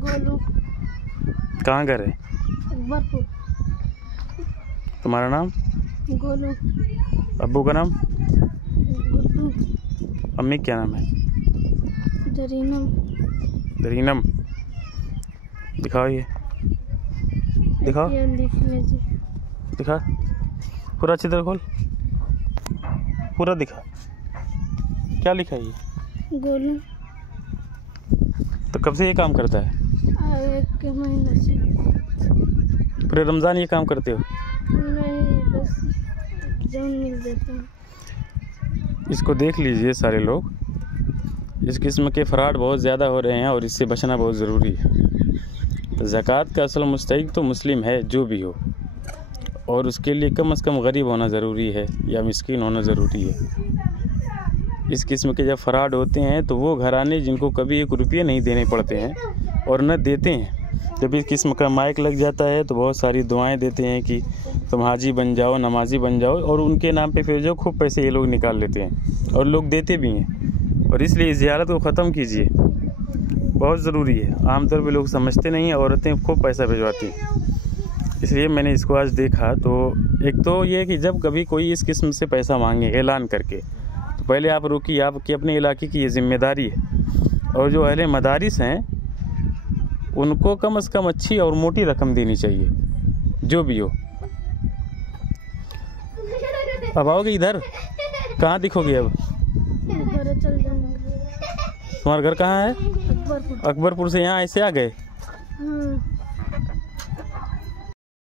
गोलू। कहाँ घर है? अकबरपुर। तुम्हारा नाम? गोलू। अब्बू का नाम? गुड्डू। अम्मी क्या नाम है? जरीनम। जरीनम। दिखाओ ये, दिखाओ, ये लिख लीजिए। दिखा पूरा अच्छी तरह खोल, पूरा दिखा। क्या लिखा है ये? गोलू। तो कब से ये काम करता है? 1 महीना से। पूरे रमज़ान ये काम करते हो? नहीं, बस जब मिल जाता है। इसको देख लीजिए सारे लोग, इस किस्म के फ्रॉड बहुत ज़्यादा हो रहे हैं और इससे बचना बहुत ज़रूरी है। ज़कात का असल मुस्तहिक तो मुस्लिम है जो भी हो, और उसके लिए कम से कम गरीब होना ज़रूरी है या मिस्कीन होना ज़रूरी है। इस किस्म के जब फ्रॉड होते हैं तो वो घराने जिनको कभी 1 रुपये नहीं देने पड़ते हैं और न देते हैं, जब इस किस्म का माइक लग जाता है तो बहुत सारी दुआएं देते हैं कि तुम हाजी बन जाओ, नमाजी बन जाओ, और उनके नाम पे फिर जो खूब पैसे ये लोग निकाल लेते हैं और लोग देते भी हैं। और इसलिए इस ज़ियारत को ख़त्म कीजिए, बहुत ज़रूरी है। आमतौर पे लोग समझते नहीं हैं, औरतें खूब पैसा भिजवाती हैं। इसलिए मैंने इसको आज देखा तो एक तो ये कि जब कभी कोई इस किस्म से पैसा मांगे ऐलान करके, तो पहले आप रुकिए, आपकी अपने इलाके की ये जिम्मेदारी है। और जो अहले मदारिस हैं उनको कम से कम अच्छी और मोटी रकम देनी चाहिए, जो भी हो। अब आओगे इधर? कहाँ दिखोगे अब? घर चल जाऊंगा। तुम्हारा घर कहाँ है? अकबरपुर। अकबरपुर से यहाँ ऐसे आ गए? हाँ।